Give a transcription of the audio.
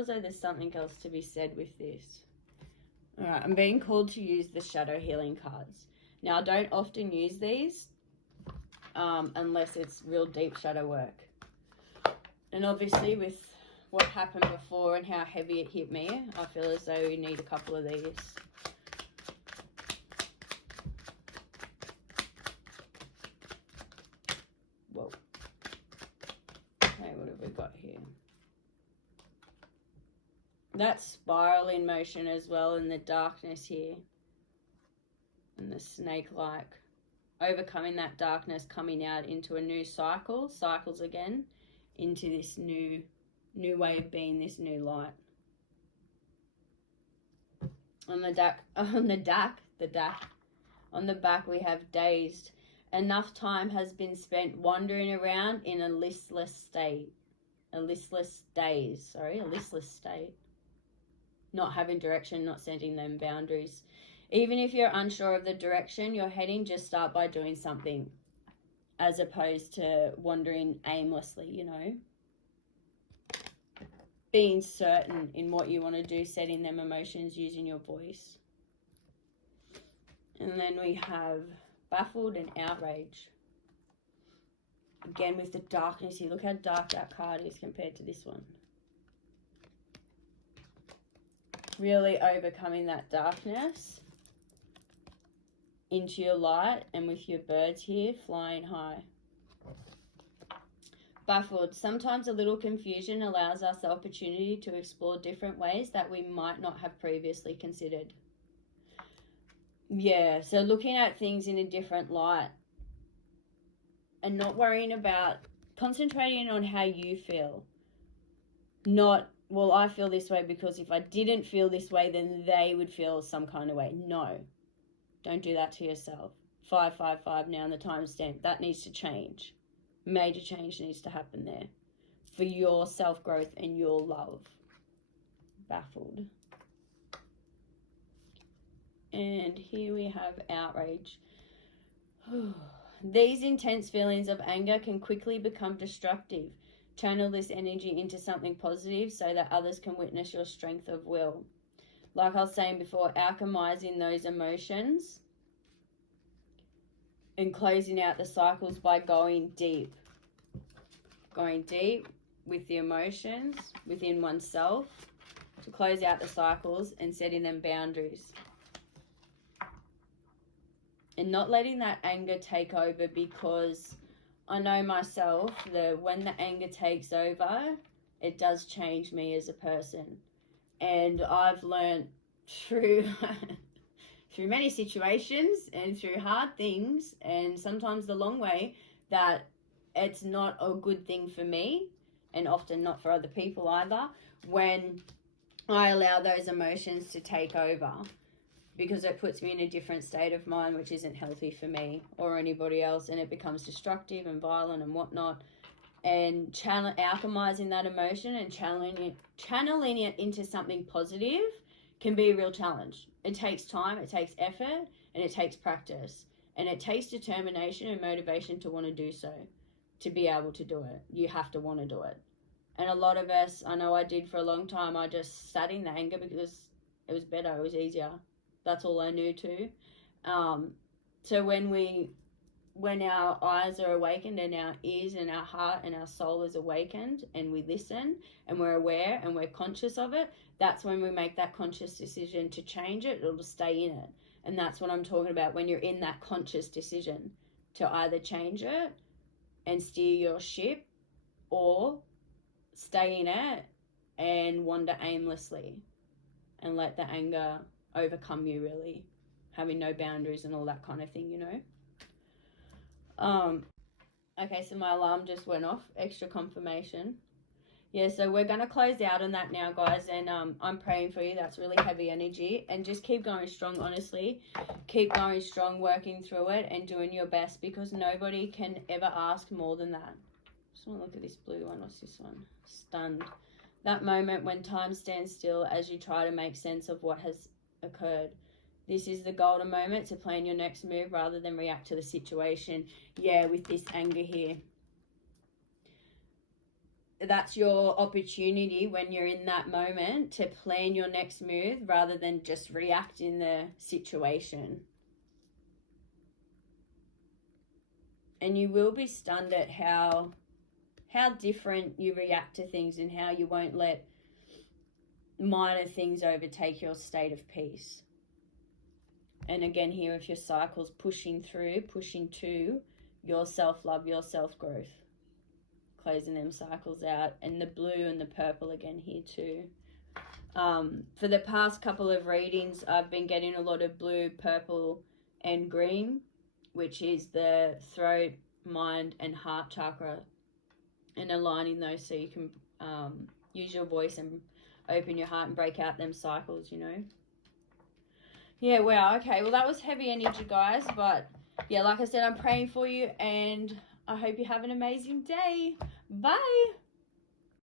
as though there's something else to be said with this. All right, I'm being called to use the shadow healing cards. Now, I don't often use these unless it's real deep shadow work. And obviously with what happened before and how heavy it hit me, I feel as though we need a couple of these. Whoa. Okay, what have we got here? That spiral in motion as well, in the darkness here. And the snake-like. Overcoming that darkness, coming out into a new cycles again, into this new way of being, this new light. On the back we have dazed. Enough time has been spent wandering around in a listless state. A listless state. Not having direction, not setting them boundaries. Even if you're unsure of the direction you're heading, just start by doing something, as opposed to wandering aimlessly, you know. Being certain in what you want to do, setting them emotions, using your voice. And then we have baffled and outraged. Again, with the darkness here, look how dark that card is compared to this one. Really overcoming that darkness into your light, and with your birds here flying high. Baffled. Sometimes a little confusion allows us the opportunity to explore different ways that we might not have previously considered. Yeah, so looking at things in a different light and not worrying about, concentrating on how you feel. Not, well, I feel this way because if I didn't feel this way, then they would feel some kind of way. No, don't do that to yourself. 555 now on the timestamp. That needs to change. Major change needs to happen there for your self-growth and your love. Baffled. And here we have outrage. These intense feelings of anger can quickly become destructive. Channel this energy into something positive so that others can witness your strength of will. Like I was saying before, alchemizing those emotions and closing out the cycles by going deep. Going deep with the emotions within oneself to close out the cycles and setting them boundaries. And not letting that anger take over, because I know myself that when the anger takes over, it does change me as a person. And I've learned through through many situations and through hard things, and sometimes the long way, that it's not a good thing for me, and often not for other people either, when I allow those emotions to take over, because it puts me in a different state of mind, which isn't healthy for me or anybody else, and it becomes destructive and violent and whatnot. And alchemizing that emotion and channeling it into something positive can be a real challenge. It takes time, it takes effort, and it takes practice. And it takes determination and motivation to want to do so, to be able to do it. You have to want to do it. And a lot of us, I know I did for a long time, I just sat in the anger because it was better, it was easier. That's all I knew too. So when our eyes are awakened and our ears and our heart and our soul is awakened, and we listen and we're aware and we're conscious of it, that's when we make that conscious decision to change it or to stay in it. And that's what I'm talking about, when you're in that conscious decision to either change it and steer your ship, or stay in it and wander aimlessly and let the anger overcome you, really, having no boundaries and all that kind of thing, you know. Okay, so my alarm just went off, extra confirmation. Yeah, so we're going to close out on that now, guys, and I'm praying for you. That's really heavy energy, and just keep going strong, honestly. Keep going strong, working through it and doing your best, because nobody can ever ask more than that. Just want to look at this blue one. What's this one? Stunned. That moment when time stands still as you try to make sense of what has occurred. This is the golden moment to plan your next move rather than react to the situation. Yeah, with this anger here. that's your opportunity when you're in that moment to plan your next move rather than just react in the situation. And you will be stunned at how different you react to things and how you won't let minor things overtake your state of peace. And again, here, if your cycle's pushing to your self-love, your self-growth, closing them cycles out. And the blue and the purple again here too. For the past couple of readings, I've been getting a lot of blue, purple, and green, which is the throat, mind, and heart chakra, and aligning those so you can use your voice and open your heart and break out them cycles, you know. Yeah, wow, okay, well that was heavy energy, guys, but yeah, like I said, I'm praying for you, and I hope you have an amazing day. Bye.